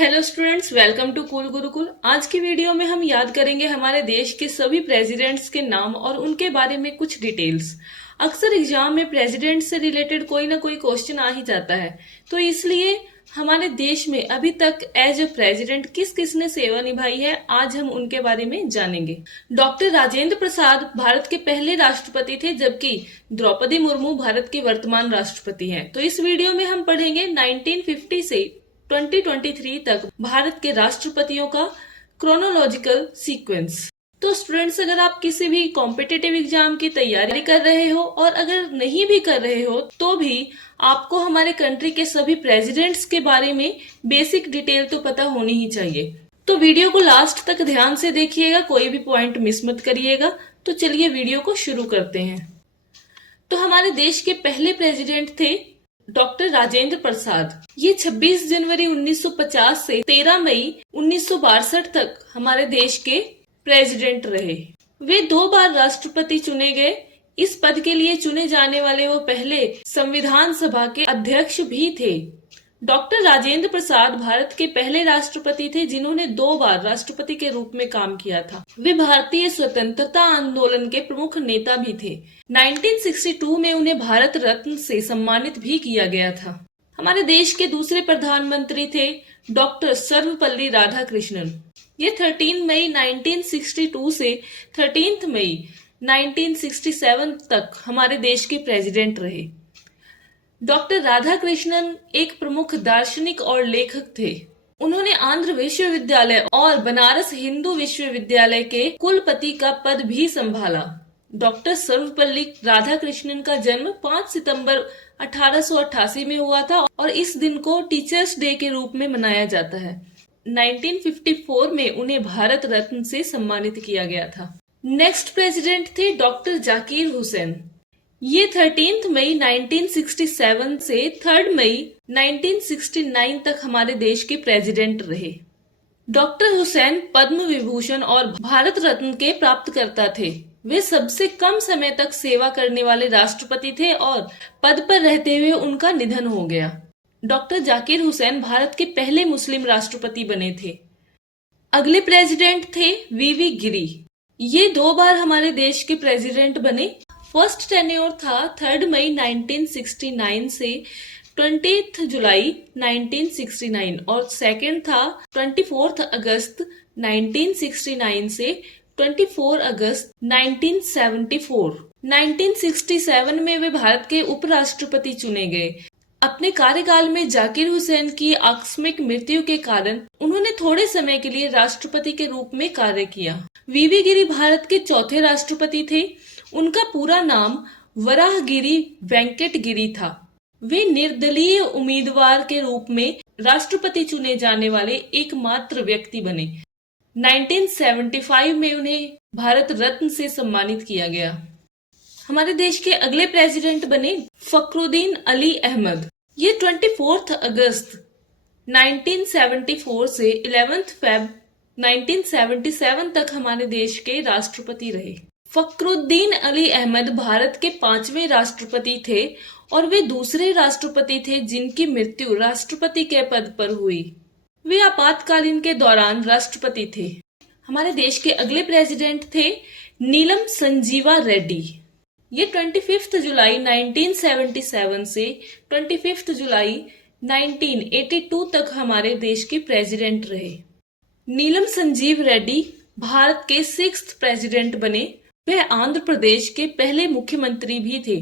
Hello students, welcome to Cool Gurukul. आज की video में हम याद करेंगे हमारे देश के सभी प्रेसिडेंट्स के नाम और उनके बारे में कुछ डिटेल्स। अक्सर एग्जाम में प्रेसिडेंट से रिलेटेड कोई ना कोई क्वेश्चन आ ही जाता है, तो इसलिए हमारे देश में अभी तक एज ए प्रेसिडेंट किस किस ने सेवा निभाई है, आज हम उनके बारे में जानेंगे। डॉक्टर राजेंद्र प्रसाद भारत के पहले राष्ट्रपति थे, जबकि द्रौपदी मुर्मू भारत की वर्तमान राष्ट्रपति हैं। तो इस वीडियो में हम पढ़ेंगे 1950 से 2023 तक भारत के राष्ट्रपतियों का क्रोनोलॉजिकल सीक्वेंस। तो स्टूडेंट्स, अगर आप किसी भी कॉम्पिटिटिव एग्जाम की तैयारी कर रहे हो और अगर नहीं भी कर रहे हो तो भी आपको हमारे कंट्री के सभी प्रेसिडेंट्स के बारे में बेसिक डिटेल तो पता होनी ही चाहिए। तो वीडियो को लास्ट तक ध्यान से देखिएगा, कोई भी पॉइंट मिस मत करिएगा। तो चलिए वीडियो को शुरू करते हैं। तो हमारे देश के पहले प्रेसिडेंट थे डॉक्टर राजेंद्र प्रसाद। ये 26 जनवरी 1950 से 13 मई 1962 तक हमारे देश के प्रेसिडेंट रहे। वे 2 बार राष्ट्रपति चुने गए। इस पद के लिए चुने जाने वाले वो पहले संविधान सभा के अध्यक्ष भी थे। डॉक्टर राजेंद्र प्रसाद भारत के पहले राष्ट्रपति थे जिन्होंने 2 बार राष्ट्रपति के रूप में काम किया था। वे भारतीय स्वतंत्रता आंदोलन के प्रमुख नेता भी थे। 1962 में उन्हें भारत रत्न से सम्मानित भी किया गया था। हमारे देश के दूसरे प्रधानमंत्री थे डॉक्टर सर्वपल्ली राधाकृष्णन। ये 13 मई 1962 से 13 मई 1967 तक हमारे देश के प्रेसिडेंट रहे। डॉक्टर राधाकृष्णन एक प्रमुख दार्शनिक और लेखक थे। उन्होंने आंध्र विश्वविद्यालय और बनारस हिंदू विश्वविद्यालय के कुलपति का पद भी संभाला। डॉक्टर सर्वपल्ली राधाकृष्णन का जन्म 5 सितंबर 1888 में हुआ था और इस दिन को टीचर्स डे के रूप में मनाया जाता है। 1954 में उन्हें भारत रत्न से सम्मानित किया गया था। नेक्स्ट प्रेसिडेंट थे डॉक्टर जाकिर हुसैन। ये 13 मई 1967 से 3 मई 1969 तक हमारे देश के प्रेसिडेंट रहे। डॉक्टर हुसैन पद्म विभूषण और भारत रत्न के प्राप्तकर्ता थे। वे सबसे कम समय तक सेवा करने वाले राष्ट्रपति थे और पद पर रहते हुए उनका निधन हो गया। डॉक्टर जाकिर हुसैन भारत के पहले मुस्लिम राष्ट्रपति बने थे। अगले प्रेसिडेंट थे वीवी गिरी। ये 2 बार हमारे देश के प्रेसिडेंट बने। फर्स्ट टेन्योर था 3 मई 1969 से 20 जुलाई 1969 और सेकंड था 24 अगस्त 1969 से 24 अगस्त 1974। 1967 में वे भारत के उपराष्ट्रपति चुने गए। अपने कार्यकाल में जाकिर हुसैन की आकस्मिक मृत्यु के कारण उन्होंने थोड़े समय के लिए राष्ट्रपति के रूप में कार्य किया। वीवी गिरी भारत के चौथे राष्ट्रपति थे। उनका पूरा नाम वराहगिरी वेंकट गिरी था। वे निर्दलीय उम्मीदवार के रूप में राष्ट्रपति चुने जाने वाले एकमात्र व्यक्ति बने। 1975 में उन्हें भारत रत्न से सम्मानित किया गया। हमारे देश के अगले प्रेसिडेंट बने फखरुद्दीन अली अहमद। ये 24 अगस्त 1974 से 11 फेब 1977 तक हमारे देश के राष्ट्रपति रहे। फखरुद्दीन अली अहमद भारत के 5वें राष्ट्रपति थे और वे दूसरे राष्ट्रपति थे जिनकी मृत्यु राष्ट्रपति के पद पर हुई। वे आपातकालीन के दौरान राष्ट्रपति थे। हमारे देश के अगले प्रेसिडेंट थे नीलम संजीवा रेड्डी। ये 25 जुलाई 1977 से 25 जुलाई 1982 तक हमारे देश के प्रेसिडेंट रहे। नीलम संजीव रेड्डी भारत के 6th प्रेसिडेंट बने। वह आंध्र प्रदेश के पहले मुख्यमंत्री भी थे।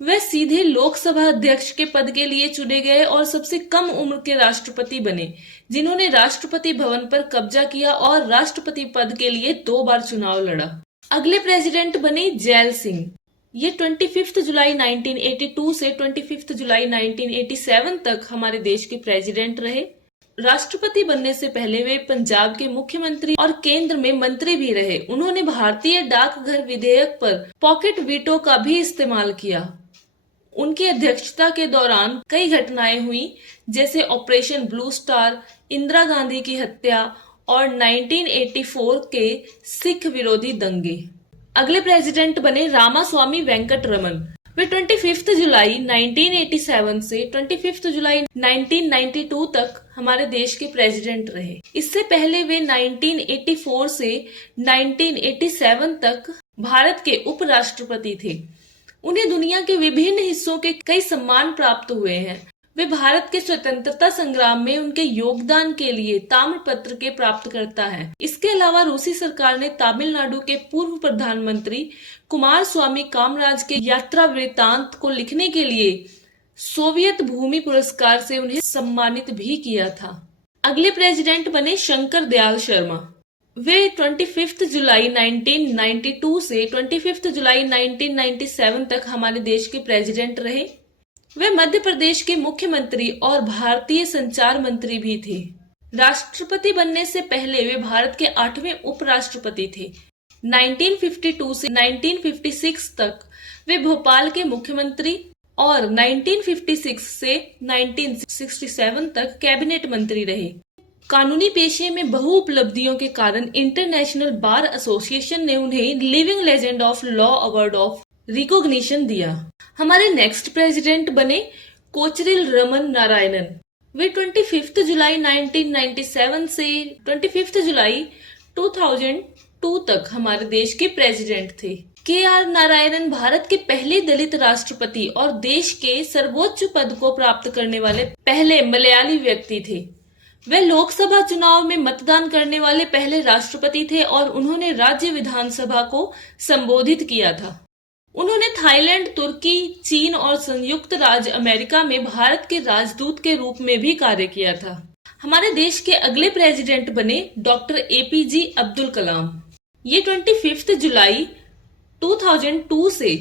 वह सीधे लोकसभा अध्यक्ष के पद के लिए चुने गए और सबसे कम उम्र के राष्ट्रपति बने जिन्होंने राष्ट्रपति भवन पर कब्जा किया और राष्ट्रपति पद के लिए 2 बार चुनाव लड़ा। अगले प्रेसिडेंट बने जैल सिंह। ये 25 जुलाई 1982 से 25 जुलाई 1987 तक हमारे देश के प्रेसिडेंट रहे। राष्ट्रपति बनने से पहले वे पंजाब के मुख्यमंत्री और केंद्र में मंत्री भी रहे। उन्होंने भारतीय डाकघर विधेयक पर पॉकेट वीटो का भी इस्तेमाल किया। उनकी अध्यक्षता के दौरान कई घटनाएं हुई, जैसे operation blue star, Indira Gandhi की हत्या और 1984 के सिख विरोधी दंगे। अगले प्रेसिडेंट बने रामास्वामी वेंकट रमन। वे 25 जुलाई 1987 से 25 जुलाई 1992 तक हमारे देश के प्रेसिडेंट रहे। इससे पहले वे 1984 से 1987 तक भारत के उपराष्ट्रपति थे। उन्हें दुनिया के विभिन्न हिस्सों के कई सम्मान प्राप्त हुए हैं। वे भारत के स्वतंत्रता संग्राम में उनके योगदान के लिए ताम्रपत्र के प्राप्तकर्ता हैं। इसके अलावा रूसी सरकार ने तमिलनाडु के पूर्व प्रधानमंत्री कुमार स्वामी कामराज के यात्रा वृत्तांत को लिखने के लिए सोवियत भूमि पुरस्कार से उन्हें सम्मानित भी किया था। अगले प्रेसिडेंट बने शंकर दयाल शर्मा। वे 25 जुलाई 1992 से 25 जुलाई 1997 तक हमारे देश के प्रेसिडेंट रहे। वे मध्य प्रदेश के मुख्यमंत्री और भारतीय संचार मंत्री भी थे। राष्ट्रपति बनने से पहले वे भारत के 8वें उपराष्ट्रपति थे। 1952 से 1956 तक वे भोपाल के मुख्यमंत्री और 1956 से 1967 तक कैबिनेट मंत्री रहे। कानूनी पेशे में बहु उपलब्धियों के कारण इंटरनेशनल बार एसोसिएशन ने उन्हें living legend of law award of recognition दिया। हमारे नेक्स्ट प्रेसिडेंट बने कोचरिल रमन नारायणन। वे 25 जुलाई 1997 से 25 जुलाई 2002 तक हमारे देश के प्रेसिडेंट थे। के.आर. नारायणन भारत के पहले दलित राष्ट्रपति और देश के सर्वोच्च पद को प्राप्त करने वाले पहले मलयाली व्यक्ति थे। वे लोकसभा चुनाव में मतदान करने वाले पहले राष्ट्रपति थे और उन्होंने राज्य विधानसभा को संबोधित किया था। उन्होंने थाईलैंड, तुर्की, चीन और संयुक्त राज्य अमेरिका में भारत के राजदूत के रूप में भी कार्य किया था। हमारे देश के अगले प्रेसिडेंट बने डॉक्टर एपीजे अब्दुल कलाम। ये 25 जुलाई 2002 से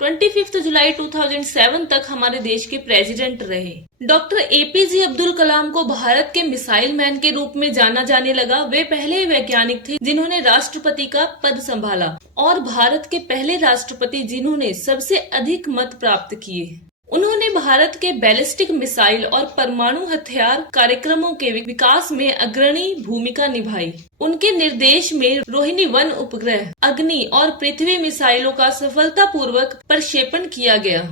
25 जुलाई 2007 तक हमारे देश के प्रेसिडेंट रहे। डॉक्टर एपीजे अब्दुल कलाम को भारत के मिसाइल मैन के रूप में जाना जाने लगा। वे पहले वैज्ञानिक थे जिन्होंने राष्ट्रपति का पद संभाला और भारत के पहले राष्ट्रपति जिन्होंने सबसे अधिक मत प्राप्त किए। उन्होंने भारत के बैलिस्टिक मिसाइल और परमाणु हथियार कार्यक्रमों के विकास में अग्रणी भूमिका निभाई। उनके निर्देश में रोहिणी 1 उपग्रह, अग्नि और पृथ्वी मिसाइलों का सफलतापूर्वक प्रक्षेपण किया गया।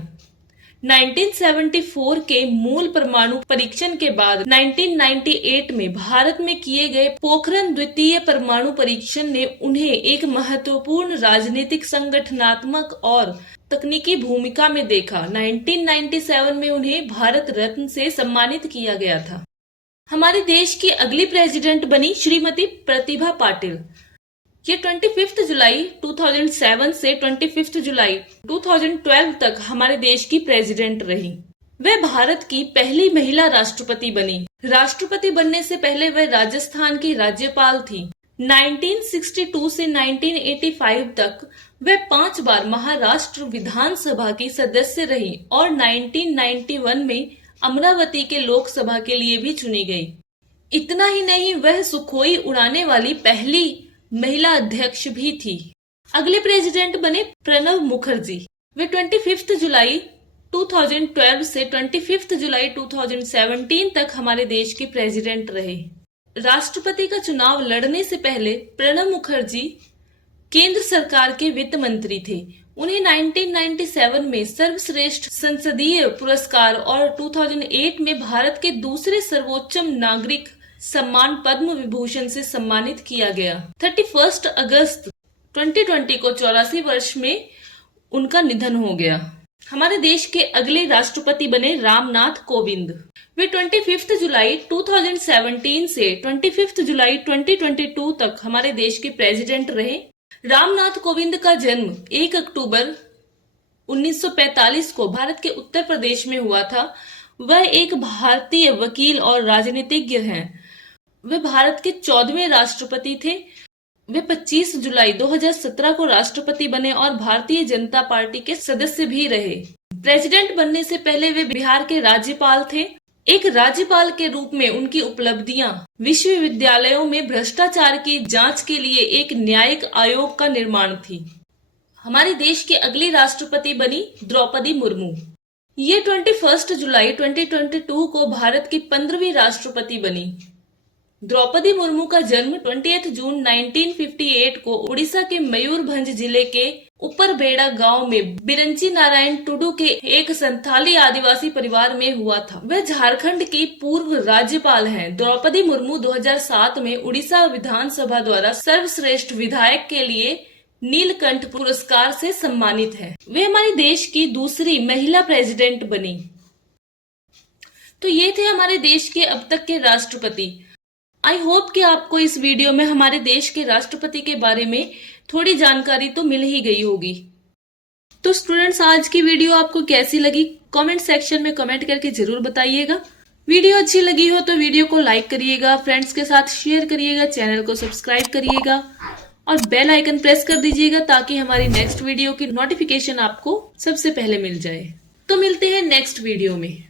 1974 के मूल परमाणु परीक्षण के बाद 1998 में भारत में किए गए पोखरण द्वितीय परमाणु परीक्षण ने उन्हें एक महत्वपूर्ण राजनीतिक, संगठनात्मक और तकनीकी भूमिका में देखा। 1997 में उन्हें भारत रत्न से सम्मानित किया गया था। हमारे देश की अगली प्रेसिडेंट बनी श्रीमती प्रतिभा पाटिल। ये 25 जुलाई 2007 से 25 जुलाई 2012 तक हमारे देश की प्रेसिडेंट रही। वह भारत की पहली महिला राष्ट्रपति बनी। राष्ट्रपति बनने से पहले वह राजस्थान की राज्यपाल थी। 1962 से 1985 तक वह 5 बार महाराष्ट्र विधानसभा की सदस्य रही और 1991 में अमरावती के लोकसभा के लिए भी चुनी गई। इतना ही नहीं, वह सुखोई उड़ाने वाली पहली महिला अध्यक्ष भी थी। अगले प्रेसिडेंट बने प्रणब मुखर्जी। वे 25 जुलाई 2012 से 25 जुलाई 2017 तक हमारे देश के प्रेसिडेंट रहे। राष्ट्रपति का चुनाव लड़ने से पहले प्रणब मुखर्जी केंद्र सरकार के वित्त मंत्री थे। उन्हें 1997 में सर्वश्रेष्ठ संसदीय पुरस्कार और 2008 में भारत के दूसरे सर्वोच्च नागरिक सम्मान पद्म विभूषण से सम्मानित किया गया। 31 अगस्त 2020 को 84 वर्ष में उनका निधन हो गया। हमारे देश के अगले राष्ट्रपति बने रामनाथ कोविंद। वे 25 जुलाई 2017 से 25 जुलाई 2022 तक हमारे देश के प्रेसिडेंट रहे। रामनाथ कोविंद का जन्म 1 अक्टूबर 1945 को भारत के उत्तर प्रदेश में हुआ था। वह एक भारतीय वकील और राजनीतिज्ञ हैं। वे भारत के 14वें राष्ट्रपति थे। वे 25 जुलाई 2017 को राष्ट्रपति बने और भारतीय जनता पार्टी के सदस्य भी रहे। प्रेसिडेंट बनने से पहले वे बिहार के राज्यपाल थे। एक राज्यपाल के रूप में उनकी उपलब्धियां विश्वविद्यालयों में भ्रष्टाचार की जांच के लिए एक न्यायिक आयोग का निर्माण थी। हमारे देश की अगली राष्ट्रपति बनी द्रौपदी मुर्मू। ये 21 जुलाई 2022 को भारत की 15वीं राष्ट्रपति बनी। द्रौपदी मुर्मू का जन्म 20 जून 1958 को उड़ीसा के मयूरभंज जिले के उपरबेड़ा गांव में बिरंची नारायण टुडू के एक संथाली आदिवासी परिवार में हुआ था। वह झारखंड की पूर्व राज्यपाल हैं। द्रौपदी मुर्मू 2007 में उड़ीसा विधानसभा द्वारा सर्वश्रेष्ठ विधायक के लिए नीलकंठ पुरस्कार से सम्मानित है। वे हमारे देश की दूसरी महिला प्रेसिडेंट बनी। तो ये थे हमारे देश के अब तक के राष्ट्रपति। आई होप कि आपको इस वीडियो में हमारे देश के राष्ट्रपति के बारे में थोड़ी जानकारी तो मिल ही गई होगी। तो स्टूडेंट्स, आज की वीडियो आपको कैसी लगी कमेंट सेक्शन में कमेंट करके जरूर बताइएगा। वीडियो अच्छी लगी हो तो वीडियो को लाइक करिएगा, फ्रेंड्स के साथ शेयर करिएगा, चैनल को सब्सक्राइब करिएगा और बेल आइकन प्रेस कर दीजिएगा ताकि हमारी नेक्स्ट वीडियो की नोटिफिकेशन आपको सबसे पहले मिल जाए। तो मिलते हैं नेक्स्ट वीडियो में।